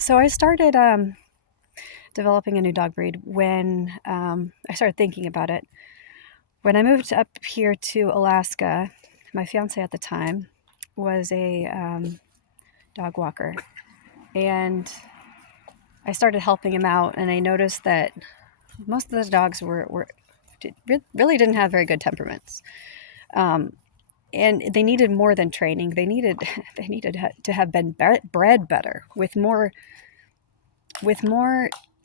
So I started developing a new dog breed when I started thinking about it. When I moved up here to Alaska, my fiance at the time was a dog walker, and I started helping him out, and I noticed that most of the dogs really didn't have very good temperaments, um, and they needed more than training. They needed to have been bred better with more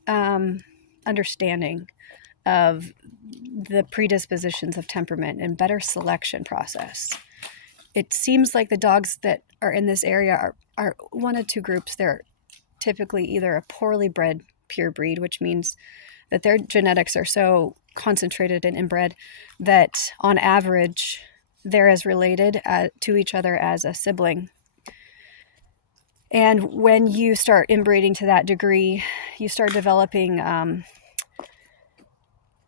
um, understanding of the predispositions of temperament and better selection process. It seems like the dogs that are in this area are one of two groups. They're typically either a poorly bred pure breed, which means that their genetics are so concentrated and inbred that on average they're as related to each other as a sibling. And when you start inbreeding to that degree, you start developing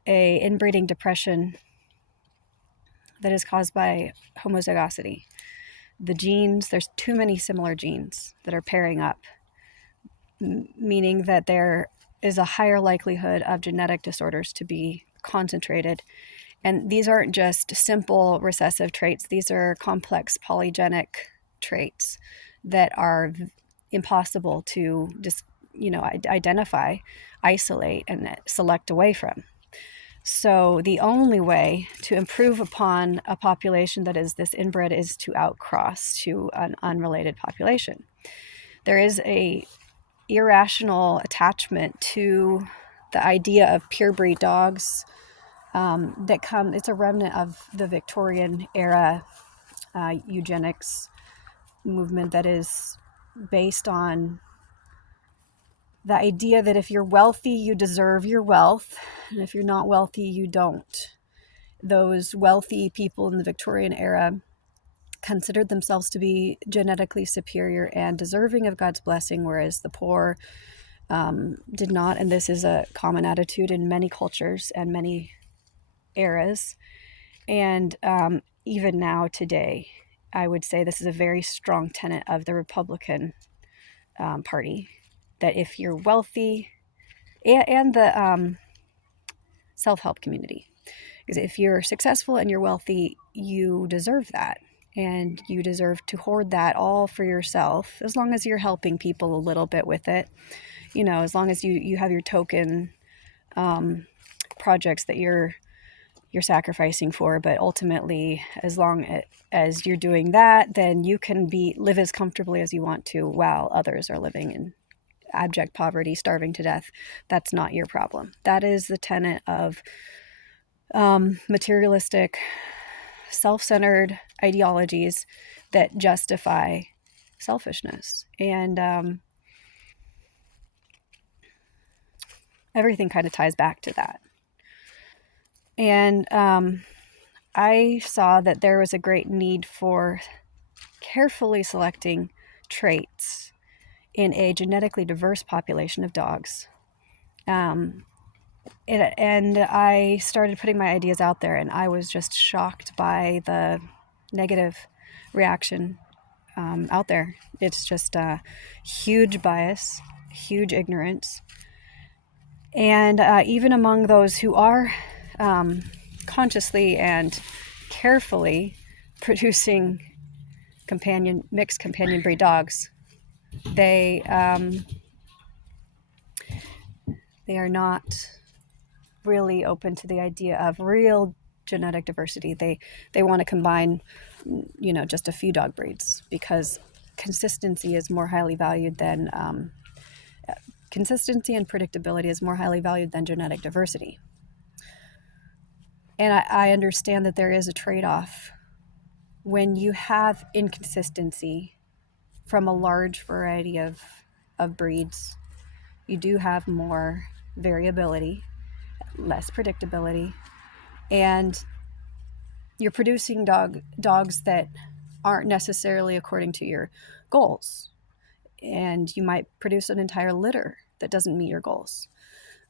a inbreeding depression that is caused by homozygosity. The genes, there's too many similar genes that are pairing up, meaning that there is a higher likelihood of genetic disorders to be concentrated. And these aren't just simple recessive traits, these are complex polygenic traits that are impossible to just, identify, isolate, and select away from. So the only way to improve upon a population that is this inbred is to outcross to an unrelated population. There is a irrational attachment to the idea of pure breed dogs it's a remnant of the Victorian era eugenics movement that is based on the idea that if you're wealthy, you deserve your wealth, and if you're not wealthy, you don't. Those wealthy people in the Victorian era considered themselves to be genetically superior and deserving of God's blessing, whereas the poor did not. And this is a common attitude in many cultures and many eras. And even now, today, I would say this is a very strong tenet of the Republican Party, that if you're wealthy, and the self-help community, because if you're successful and you're wealthy, you deserve that. And you deserve to hoard that all for yourself, as long as you're helping people a little bit with it. As long as you have your token projects that you're sacrificing for. But ultimately, as long as you're doing that, then you can live as comfortably as you want to while others are living in abject poverty, starving to death. That's not your problem. That is the tenet of materialistic, self-centered ideologies that justify selfishness. And everything kind of ties back to that. And I saw that there was a great need for carefully selecting traits in a genetically diverse population of dogs. And I started putting my ideas out there, and I was just shocked by the negative reaction out there. It's just a huge bias, huge ignorance. And even among those who are consciously and carefully producing mixed companion breed dogs, they are not really open to the idea of real genetic diversity. They want to combine, just a few dog breeds, because consistency is more highly valued than consistency and predictability is more highly valued than genetic diversity. And I understand that there is a trade-off when you have inconsistency from a large variety of breeds. You do have more variability, less predictability, and you're producing dogs that aren't necessarily according to your goals. And you might produce an entire litter that doesn't meet your goals.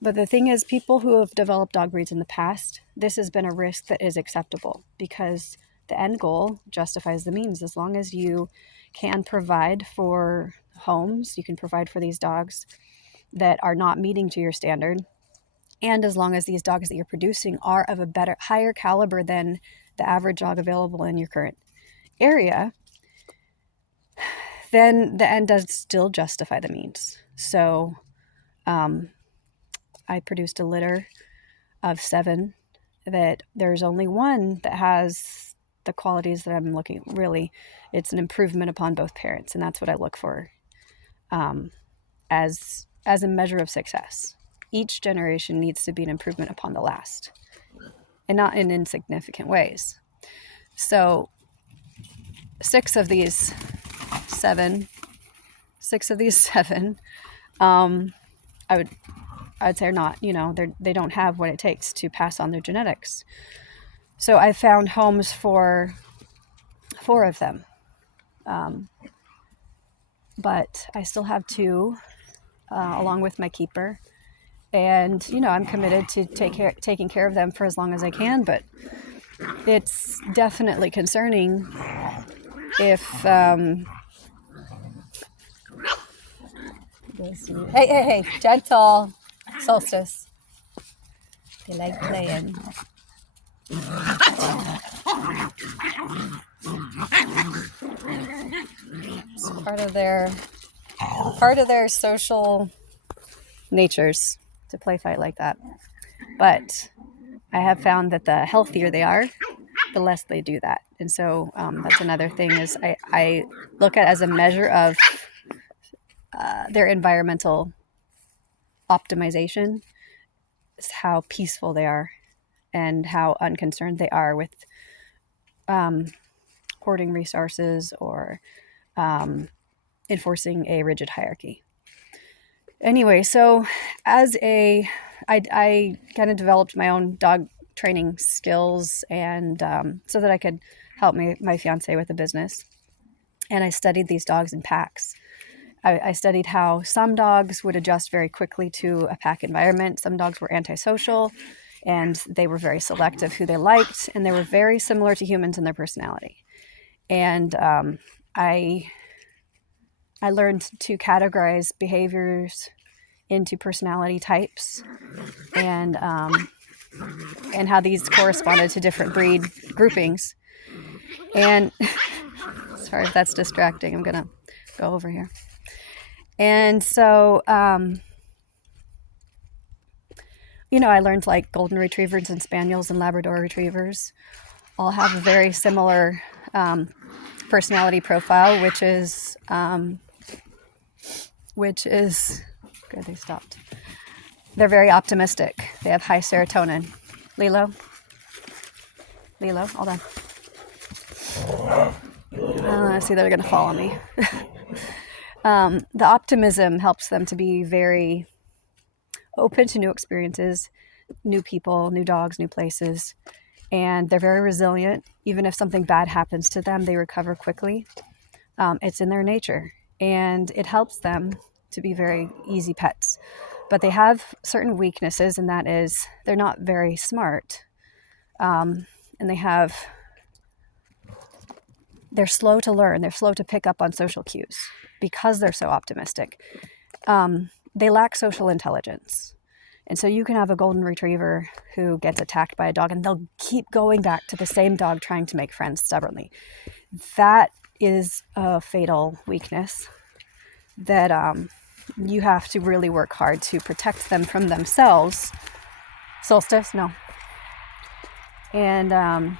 But the thing is, people who have developed dog breeds in the past, this has been a risk that is acceptable, because the end goal justifies the means. As long as you can provide for homes you can provide for these dogs that are not meeting to your standard, and as long as these dogs that you're producing are of a better, higher caliber than the average dog available in your current area, then the end does still justify the means. So I produced a litter of 7 that there's only one that has the qualities that I'm looking. Really, it's an improvement upon both parents, and that's what I look for as a measure of success. Each generation needs to be an improvement upon the last, and not in insignificant ways. So 6 of these 7, I'd say are not, they don't have what it takes to pass on their genetics. So I found homes for 4 of them. But I still have 2, along with my keeper. And, I'm committed to taking care of them for as long as I can. But it's definitely concerning if... Hey, gentle. Solstice. They like playing. It's part of their social natures to play fight like that. But I have found that the healthier they are, the less they do that. And so that's another thing is I look at it as a measure of their environmental optimization, is how peaceful they are and how unconcerned they are with hoarding resources or enforcing a rigid hierarchy. Anyway, so I kind of developed my own dog training skills, and so that I could help my fiance with the business. And I studied these dogs in packs. I studied how some dogs would adjust very quickly to a pack environment. Some dogs were antisocial, and they were very selective who they liked, and they were very similar to humans in their personality. And I learned to categorize behaviors into personality types, and how these corresponded to different breed groupings. And sorry if that's distracting. I'm gonna go over here. And so, I learned like golden retrievers and spaniels and Labrador retrievers all have a very similar personality profile, which is good. They stopped. They're very optimistic. They have high serotonin. Lilo, hold on. See, they're gonna fall on me. The optimism helps them to be very open to new experiences, new people, new dogs, new places, and they're very resilient. Even if something bad happens to them, they recover quickly. It's in their nature, and it helps them to be very easy pets. But they have certain weaknesses, and that is they're not very smart, and they're slow to learn. They're slow to pick up on social cues because they're so optimistic. They lack social intelligence. And so you can have a golden retriever who gets attacked by a dog, and they'll keep going back to the same dog trying to make friends stubbornly. That is a fatal weakness that you have to really work hard to protect them from themselves. Solstice? No. And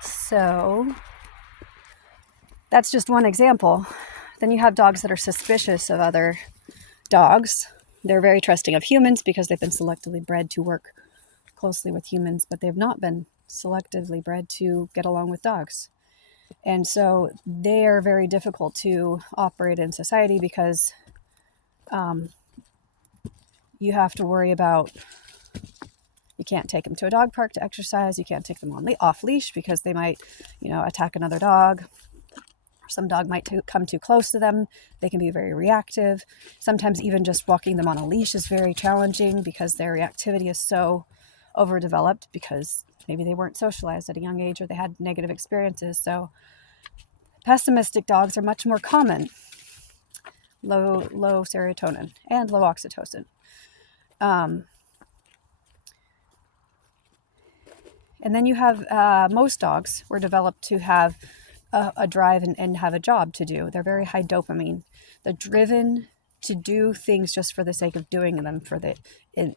so that's just one example. Then you have dogs that are suspicious of other dogs. They're very trusting of humans because they've been selectively bred to work closely with humans, but they've not been selectively bred to get along with dogs. And so they are very difficult to operate in society because you have to worry about, you can't take them to a dog park to exercise. You can't take them off leash because they might, attack another dog. Some dog might come too close to them. They can be very reactive. Sometimes even just walking them on a leash is very challenging because their reactivity is so overdeveloped because maybe they weren't socialized at a young age or they had negative experiences. So pessimistic dogs are much more common. low serotonin and low oxytocin. And then you have most dogs were developed to have a drive and have a job to do. They're very high dopamine. They're driven to do things just for the sake of doing them, for the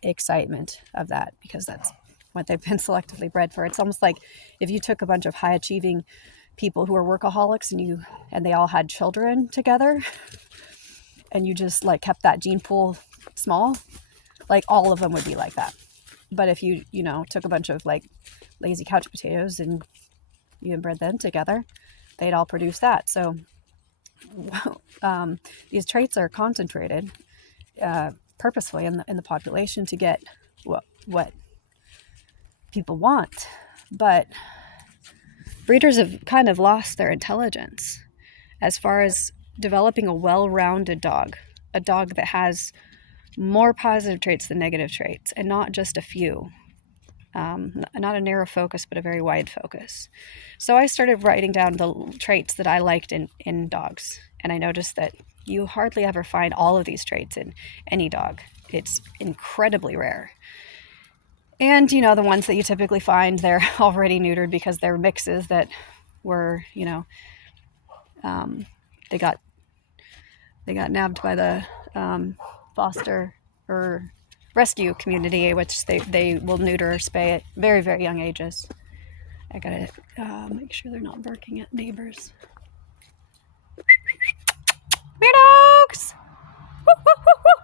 excitement of that, because that's what they've been selectively bred for. It's almost like if you took a bunch of high achieving people who are workaholics and they all had children together, and you just like kept that gene pool small, like all of them would be like that. But if you took a bunch of like lazy couch potatoes and you inbred them together, they'd all produce that. So these traits are concentrated purposefully in the population to get what people want. But breeders have kind of lost their intelligence as far as developing a well-rounded dog, a dog that has more positive traits than negative traits, and not just a few. Not a narrow focus, but a very wide focus. So I started writing down the traits that I liked in dogs, and I noticed that you hardly ever find all of these traits in any dog. It's incredibly rare. And, the ones that you typically find, they're already neutered because they're mixes that were, they got nabbed by the foster or rescue community, which they will neuter or spay at very, very young ages. I gotta make sure they're not barking at neighbors. Meow dogs! Woo, woo, woo,